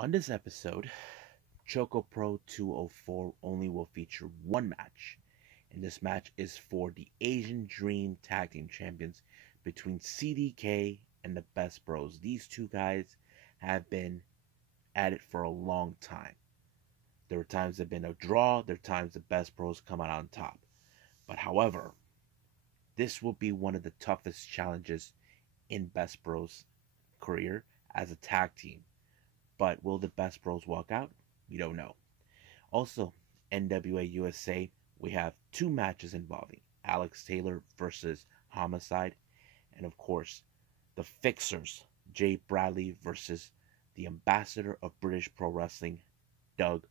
On this episode, ChocoPro 204 only will feature one match, and this match is for the Asian Dream Tag Team Champions between CDK and the Best Bros. These two guys have been at it for a long time. There were times they've been a draw, there are times the Best Bros come out on top. But however, this will be one of the toughest challenges in Best Bros' career as a tag team. But will the Best Bros walk out? We don't know. Also, NWA USA, we have two matches involving Alex Taylor versus Homicide, and of course, the Fixers, Jay Bradley versus the ambassador of British Pro Wrestling, Doug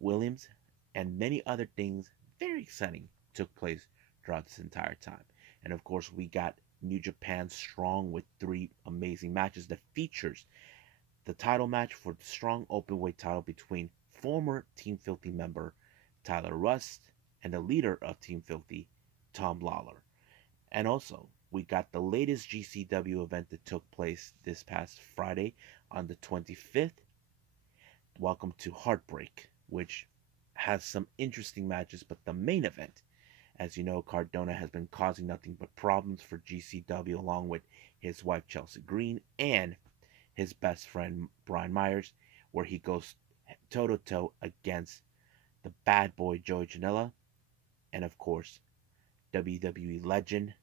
Williams, and many other things very exciting took place throughout this entire time. And of course, we got New Japan Strong with three amazing matches that features the title match for the Strong Openweight title between former Team Filthy member Tyler Rust and the leader of Team Filthy, Tom Lawler. And also, we got the latest GCW event that took place this past Friday on the 25th. Welcome to Heartbreak, which has some interesting matches, but the main event, as you know, Cardona has been causing nothing but problems for GCW along with his wife Chelsea Green and his best friend Bryan Myres, where he goes toe-to-toe against the bad boy Joey Janela, and of course, WWE legend,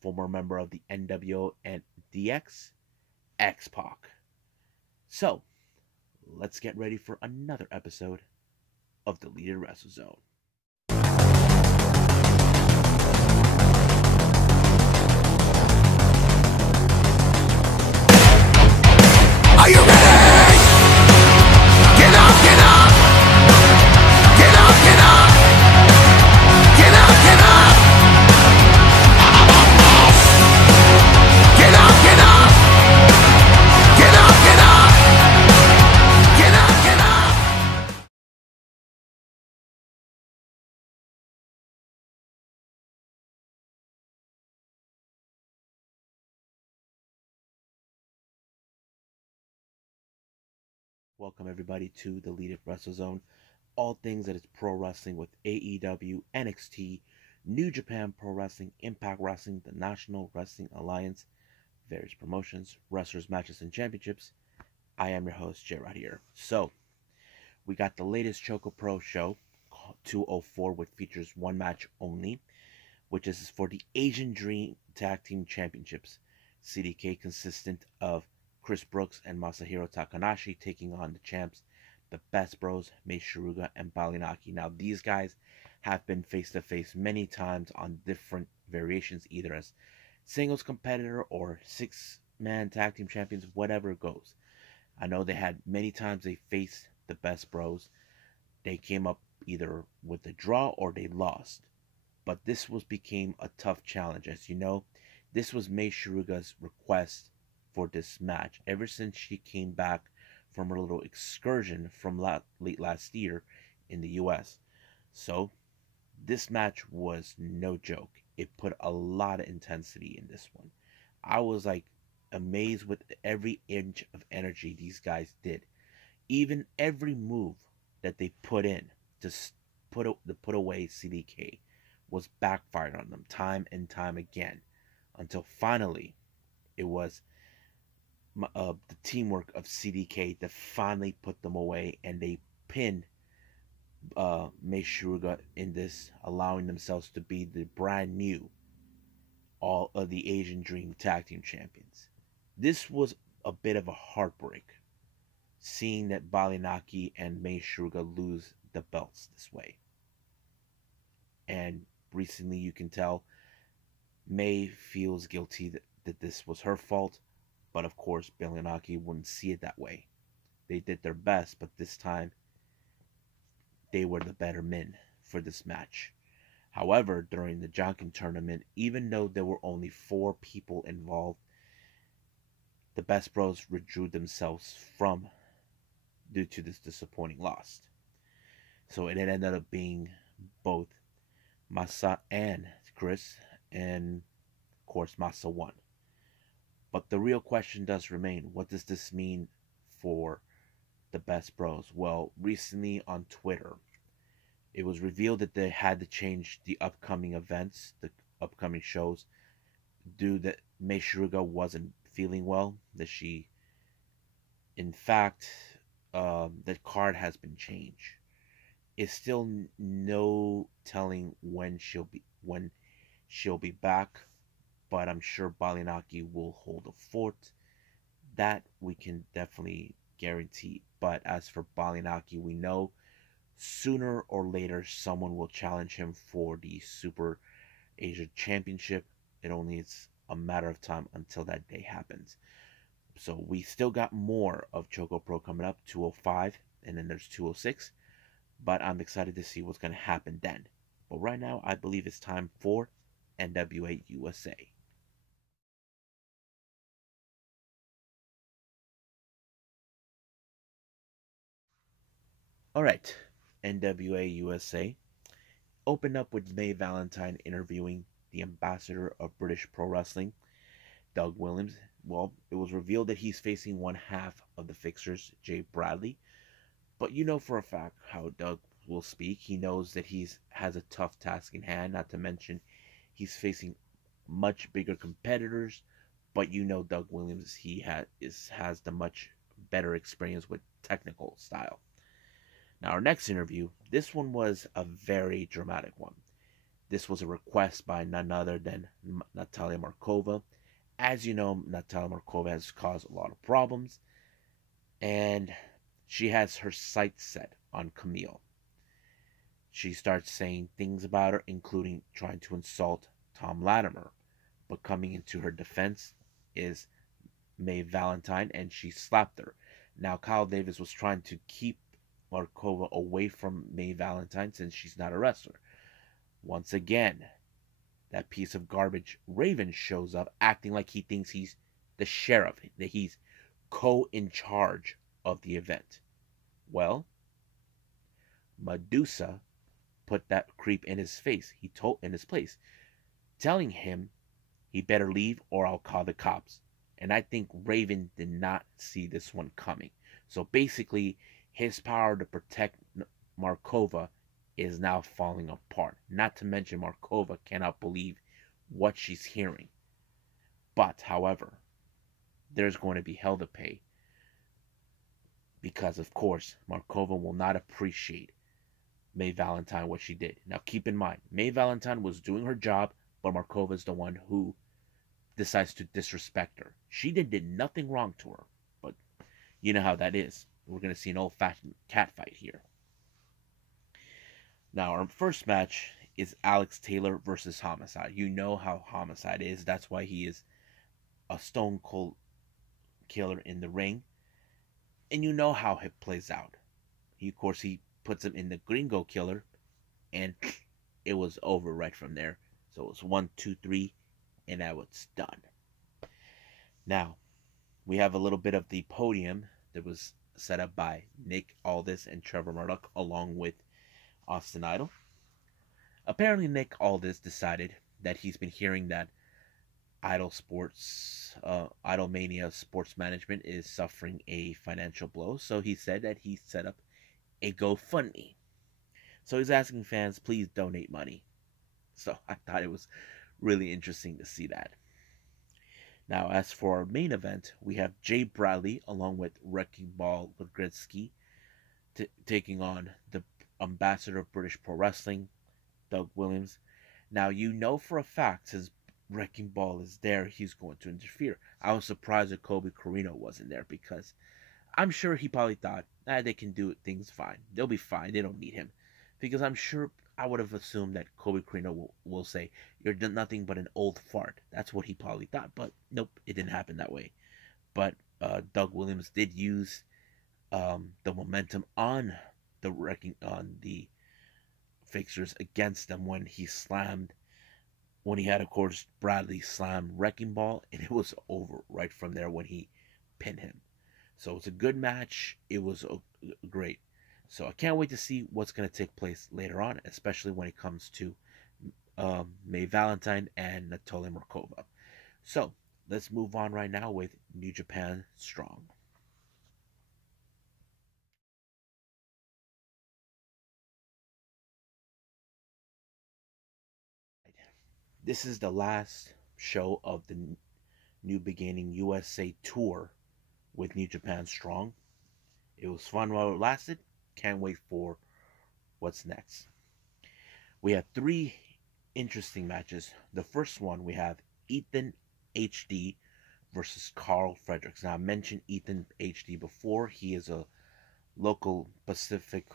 former member of the NWO and DX, X-Pac. So, let's get ready for another episode of the Deleted Wrestle Zone. Are you ready? Get up, get up! Get up, get up! Get up, get up! Get up, get up! Get up, get up! Get up, get up! Welcome everybody to the Deleted Wrestle Zone. All things that is pro wrestling with AEW, NXT, New Japan Pro Wrestling, Impact Wrestling, the National Wrestling Alliance, various promotions, wrestlers, matches, and championships. I am your host, Jay right here. So, we got the latest ChocoPro show, 204, which features one match only, which is for the Asian Dream Tag Team Championships. CDK consistent of Chris Brooks and Masahiro Takanashi taking on the champs, the Best Bros, Mei Shiruga and Balinaki. Now, these guys have been face-to-face many times on different variations, either as singles competitor or six-man tag team champions, whatever it goes. I know they had many times they faced the Best Bros. They came up either with a draw or they lost. But this became a tough challenge. As you know, this was Mei Shiruga's request for this match ever since she came back from her little excursion from late last year in the US. So this match was no joke. It put a lot of intensity in this one. I was like amazed with every inch of energy these guys did. Even every move that they put in to put away CDK was backfired on them time and time again, until finally it was the teamwork of CDK that finally put them away, and they pinned Mei Shiruga in this, allowing themselves to be the brand new all of the Asian Dream Tag Team Champions. This was a bit of a heartbreak, seeing that Balinaki and Mei Shiruga lose the belts this way. And recently you can tell Mei feels guilty that this was her fault, but of course Balinaki wouldn't see it that way. They did their best, but this time they were the better men for this match. However, during the Jonkin tournament, even though there were only 4 people involved, the Best Bros withdrew themselves due to this disappointing loss. So it ended up being both Masa and Chris, and of course Masa won. But the real question does remain, what does this mean for the Best Bros? Well, recently on Twitter, it was revealed that they had to change the upcoming events, the upcoming shows, due that Mei Shiruga wasn't feeling well. That she, in fact, the card has been changed. It's still no telling when she'll be back, but I'm sure Balinaki will hold a fort. That we can definitely guarantee. But as for Balinaki, we know sooner or later someone will challenge him for the Super Asia Championship. It only is a matter of time until that day happens. So we still got more of ChocoPro coming up, 205, and then there's 206. But I'm excited to see what's going to happen then. But right now, I believe it's time for NWA USA. All right, NWA USA opened up with May Valentine interviewing the ambassador of British Pro Wrestling, Doug Williams. Well, it was revealed that he's facing one half of the Fixers, Jay Bradley. But you know for a fact how Doug will speak. He knows that he's has a tough task in hand, not to mention he's facing much bigger competitors. But you know Doug Williams, has the much better experience with technical style. Now our next interview, this one was a very dramatic one. This was a request by none other than Natalia Markova. As you know, Natalia Markova has caused a lot of problems, and she has her sights set on Camille. She starts saying things about her, including trying to insult Tom Latimer. But coming into her defense is May Valentine, and she slapped her. Now, Kyle Davis was trying to keep Markova away from May Valentine since she's not a wrestler. Once again, that piece of garbage Raven shows up acting like he thinks he's the sheriff, that he's co-in charge of the event. Well, Medusa put that creep in his face. He told in his place, telling him he better leave or I'll call the cops. And I think Raven did not see this one coming. So basically, his power to protect Markova is now falling apart. Not to mention Markova cannot believe what she's hearing. But, however, there's going to be hell to pay. Because, of course, Markova will not appreciate May Valentine what she did. Now, keep in mind, May Valentine was doing her job, but Markova is the one who decides to disrespect her. She did nothing wrong to her, but you know how that is. We're going to see an old-fashioned catfight here. Now, our first match is Alex Taylor versus Homicide. You know how Homicide is. That's why he is a stone cold killer in the ring. And you know how it plays out. Of course, he puts him in the Gringo Killer, and it was over right from there. So it was 1, 2, 3, and now it's done. Now, we have a little bit of the podium that was set up by Nick Aldis and Trevor Murdoch, along with Austin Idol. Apparently, Nick Aldis decided that he's been hearing that Idolmania Sports Management is suffering a financial blow, so he said that he set up a GoFundMe. So he's asking fans, please donate money. So I thought it was really interesting to see that. Now, as for our main event, we have Jay Bradley along with Wrecking Ball Legritsky taking on the ambassador of British Pro Wrestling, Doug Williams. Now, you know for a fact, since Wrecking Ball is there, he's going to interfere. I was surprised that Kobe Carino wasn't there because I'm sure he probably thought, they can do things fine. They'll be fine. They don't need him. Because I'm sure I would have assumed that Kobe Carino will say, you're nothing but an old fart. That's what he probably thought. But nope, it didn't happen that way. But Doug Williams did use the momentum on the fixers against them when he had, of course, Bradley slam Wrecking Ball, and it was over right from there when he pinned him. So it's a good match. It was great. So I can't wait to see what's going to take place later on, especially when it comes to May Valentine and Natalia Markova. So let's move on right now with New Japan Strong. This is the last show of the New Beginning USA tour with New Japan Strong. It was fun while it lasted. Can't wait for what's next. We have three interesting matches. The first one, we have Ethan HD versus Carl Fredericks. Now, I mentioned Ethan HD before. He is a local Pacific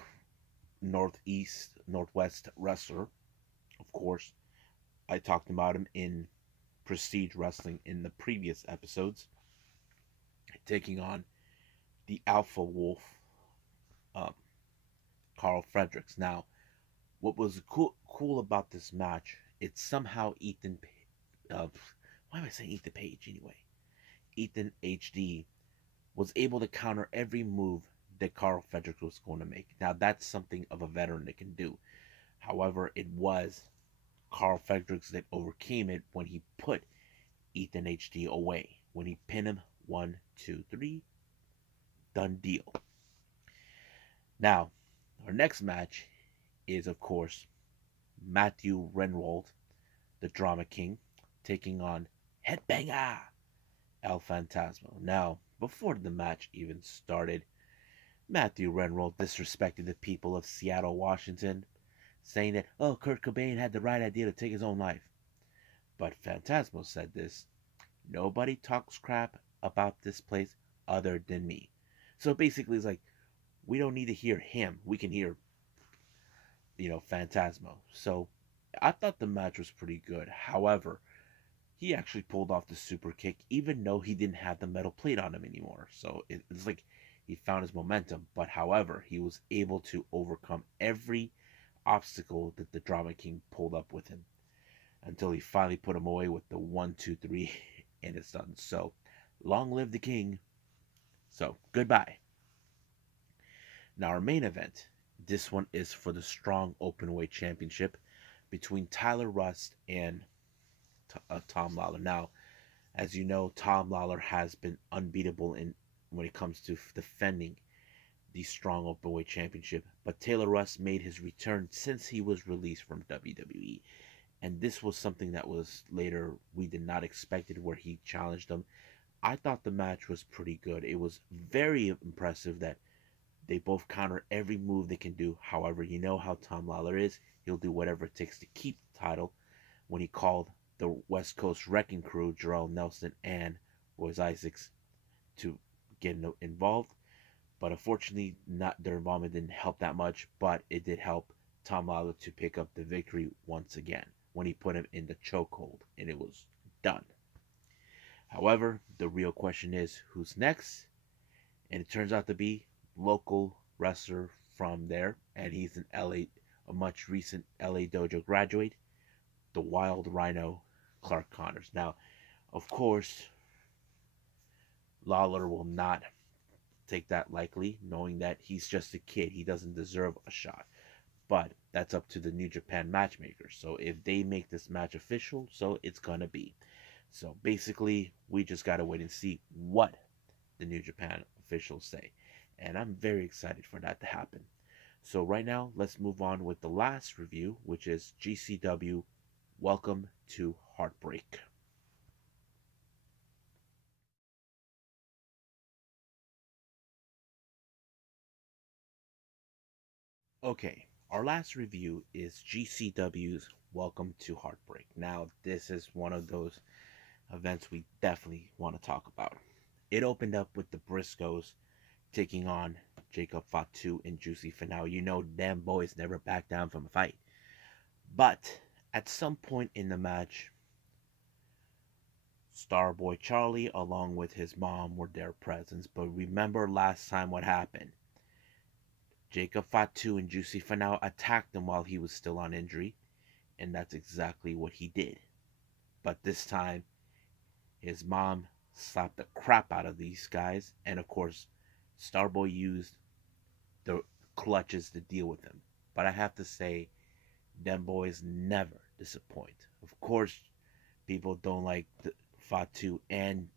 Northwest wrestler. Of course, I talked about him in Prestige Wrestling in the previous episodes, taking on the Alpha Wolf, Carl Fredericks. Now, what was cool about this match, it's somehow Ethan, why am I saying Ethan Page anyway? Ethan HD was able to counter every move that Carl Fredericks was going to make. Now, that's something of a veteran that can do. However, it was Carl Fredericks that overcame it when he put Ethan HD away. When he pinned him, 1, 2, 3, done deal. Now, our next match is, of course, Matthew Renwald, the Drama King, taking on Headbanger El Fantasma. Now, before the match even started, Matthew Renwald disrespected the people of Seattle, Washington, saying that, oh, Kurt Cobain had the right idea to take his own life. But Phantasmo said this: nobody talks crap about this place other than me. So basically, it's like, we don't need to hear him. We can hear, Phantasmo. So I thought the match was pretty good. However, he actually pulled off the super kick, even though he didn't have the metal plate on him anymore. So it's like he found his momentum. But however, he was able to overcome every obstacle that the Drama King pulled up with him until he finally put him away with the 1, 2, 3, and it's done. So long live the king. So goodbye. Now, our main event, this one is for the Strong Openweight Championship between Tyler Rust and Tom Lawler. Now, as you know, Tom Lawler has been unbeatable when it comes to defending the Strong Openweight Championship, but Taylor Rust made his return since he was released from WWE, and this was something that was later we did not expect it, where he challenged him. I thought the match was pretty good. It was very impressive that they both counter every move they can do. However, you know how Tom Lawler is. He'll do whatever it takes to keep the title. When he called the West Coast Wrecking Crew, Jarrell Nelson and Royce Isaacs, to get involved. But unfortunately, their involvement didn't help that much. But it did help Tom Lawler to pick up the victory once again when he put him in the chokehold. And it was done. However, the real question is, who's next? And it turns out to be local wrestler from there, and he's a much recent LA Dojo graduate, the Wild Rhino, Clark Connors. Now, of course, Lawler will not take that lightly, knowing that he's just a kid. He doesn't deserve a shot. But that's up to the New Japan matchmakers. So if they make this match official, so it's gonna be. So basically, we just gotta wait and see what the New Japan officials say. And I'm very excited for that to happen. So right now, let's move on with the last review, which is GCW Welcome to Heartbreak. Okay, our last review is GCW's Welcome to Heartbreak. Now, this is one of those events we definitely want to talk about. It opened up with the Briscoes taking on Jacob Fatu and Juicy Finau. You know, them boys never back down from a fight. But at some point in the match, Starboy Charlie along with his mom were their presence. But remember last time what happened. Jacob Fatu and Juicy Finau attacked him while he was still on injury. And that's exactly what he did. But this time, his mom slapped the crap out of these guys. And of course, Starboy used the clutches to deal with him. But I have to say, them boys never disappoint. Of course, people don't like Fatu and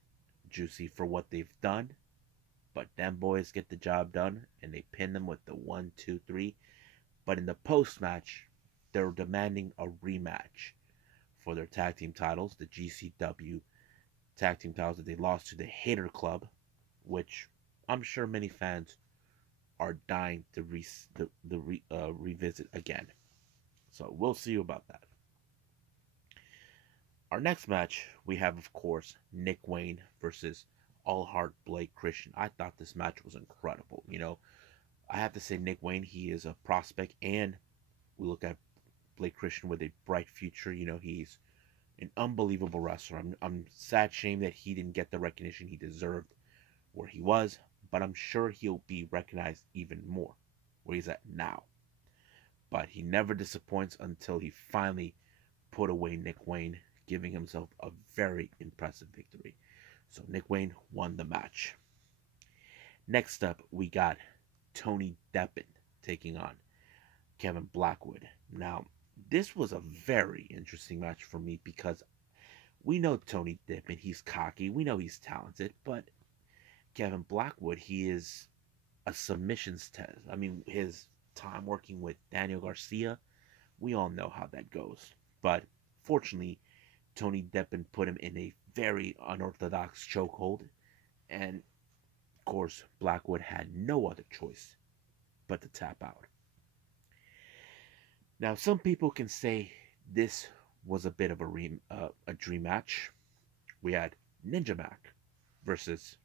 Juicy for what they've done. But them boys get the job done. And they pin them with the 1, 2, 3. But in the post-match, they're demanding a rematch for their tag team titles, the GCW tag team titles that they lost to the Hater Club, which I'm sure many fans are dying to revisit again. So we'll see about that. Our next match, we have, of course, Nick Wayne versus All Heart Blake Christian. I thought this match was incredible. I have to say, Nick Wayne, he is a prospect, and we look at Blake Christian with a bright future. He's an unbelievable wrestler. I'm sad shame that he didn't get the recognition he deserved where he was, but I'm sure he'll be recognized even more where he's at now. But he never disappoints until he finally put away Nick Wayne, giving himself a very impressive victory. So Nick Wayne won the match. Next up, we got Tony Deppen taking on Kevin Blackwood. Now, this was a very interesting match for me because we know Tony Deppen, he's cocky, we know he's talented, but Kevin Blackwood, he is a submissions test. I mean, his time working with Daniel Garcia, we all know how that goes. But fortunately, Tony Deppen put him in a very unorthodox chokehold, and of course, Blackwood had no other choice but to tap out. Now, some people can say this was a bit of a dream match. We had Ninja Mac versus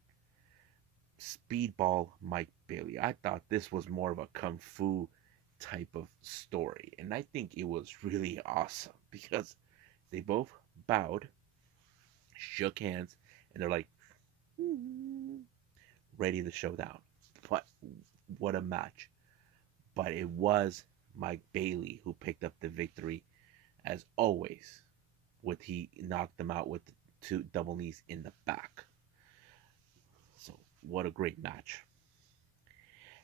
Speedball Mike Bailey. I thought this was more of a kung fu type of story, and I think it was really awesome because they both bowed, shook hands, and they're like, ready to show down. But what a match. But it was Mike Bailey who picked up the victory, as always, he knocked them out with 2 double knees in the back. So what a great match.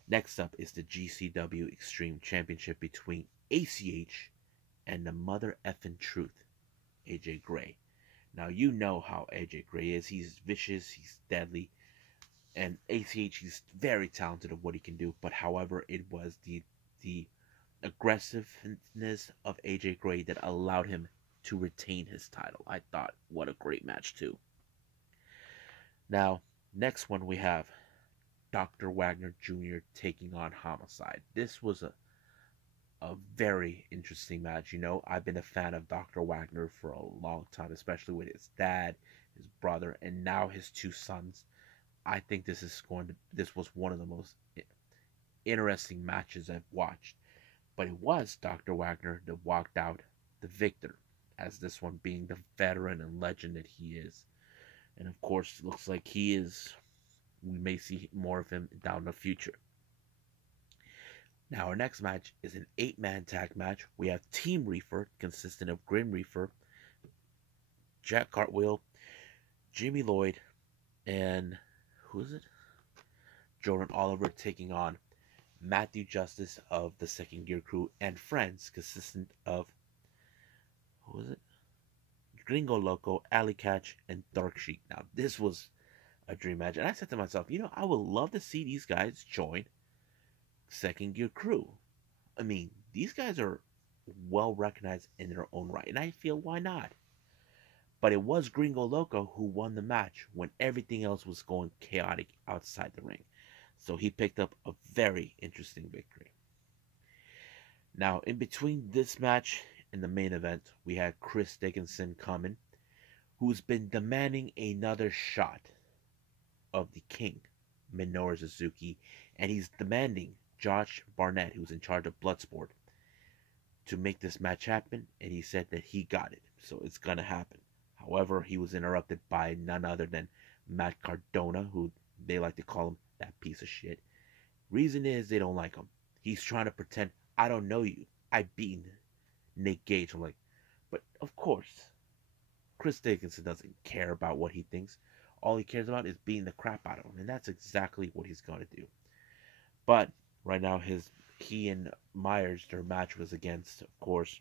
Next up is the GCW Extreme Championship between ACH and the mother effing truth, AJ Gray. Now, you know how AJ Gray is. He's vicious, he's deadly, and ACH, he's very talented at what he can do. But however, it was the aggressiveness of AJ Gray that allowed him to retain his title. I thought, what a great match too. Now, next one we have Dr. Wagner Jr. taking on Homicide. This was a very interesting match. I've been a fan of Dr. Wagner for a long time, especially with his dad, his brother, and now his 2 sons. I think this was one of the most interesting matches I've watched. But it was Dr. Wagner that walked out the victor, as this one being the veteran and legend that he is. And of course, it looks like we may see more of him down the future. Now, our next match is an 8-man tag match. We have Team Reefer, consisting of Grim Reefer, Jack Cartwheel, Jimmy Lloyd, and who is it? Jordan Oliver taking on Matthew Justice of the Second Gear Crew and friends, consistent of, who is it? Gringo Loco, Alley Catch, and Dark Sheik. Now, this was a dream match, and I said to myself, I would love to see these guys join Second Gear Crew. I mean, these guys are well recognized in their own right, and I feel, why not? But it was Gringo Loco who won the match when everything else was going chaotic outside the ring. So he picked up a very interesting victory. Now, in between this match and the main event, we had Chris Dickinson coming, who's been demanding another shot of the King, Minoru Suzuki, and he's demanding Josh Barnett, who's in charge of Bloodsport, to make this match happen, and he said that he got it, so it's gonna happen. However, he was interrupted by none other than Matt Cardona, who they like to call him that piece of shit. Reason is they don't like him. He's trying to pretend, I don't know you. I beat Nick Gage. I'm like, but of course, Chris Dickinson doesn't care about what he thinks. All he cares about is beating the crap out of him, and that's exactly what he's going to do. But right now, he and Myers, their match was against, of course,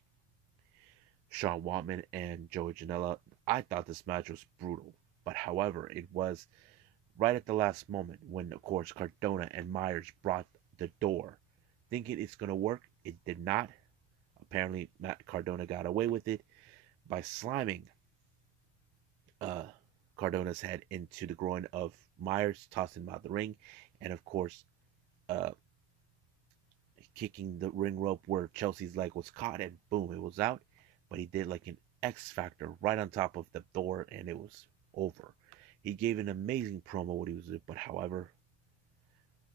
Sean Waltman and Joey Janela. I thought this match was brutal, but however, it was right at the last moment when, of course, Cardona and Myers brought the door, thinking it's going to work. It did not. Apparently, Matt Cardona got away with it, by slamming Cardona's head into the groin of Myres, tossing him out of the ring, and of course, kicking the ring rope where Chelsea's leg was caught, and boom, it was out. But he did like an X Factor right on top of the door, and it was over. He gave an amazing promo what he was doing, but however,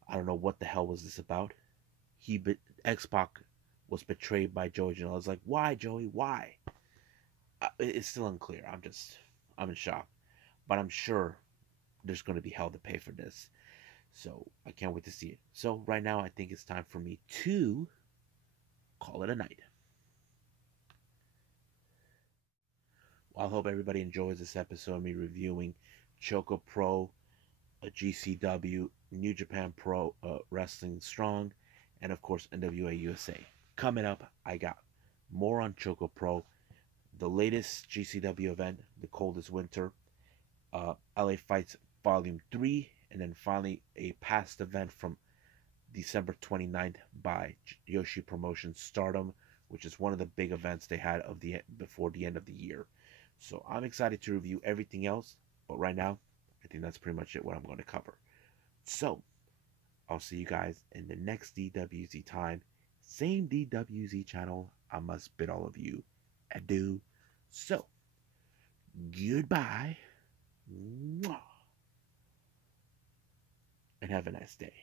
I don't know what the hell was this about. X-Pac was betrayed by Joey Janela. I was like, why, Joey? Why? It's still unclear. I'm in shock. But I'm sure there's going to be hell to pay for this. So I can't wait to see it. So right now, I think it's time for me to call it a night. Well, I hope everybody enjoys this episode of me reviewing ChocoPro, GCW, New Japan Pro Wrestling Strong, and of course NWA USA. Coming up, I got more on ChocoPro, the latest GCW event, the coldest winter, LA Fights Volume 3, and then finally a past event from December 29th by Yoshi Promotions Stardom, which is one of the big events they had before the end of the year. So I'm excited to review everything else, but right now, I think that's pretty much it what I'm going to cover. So, I'll see you guys in the next DWZ time. Same DWZ channel. I must bid all of you adieu. So, goodbye. And have a nice day.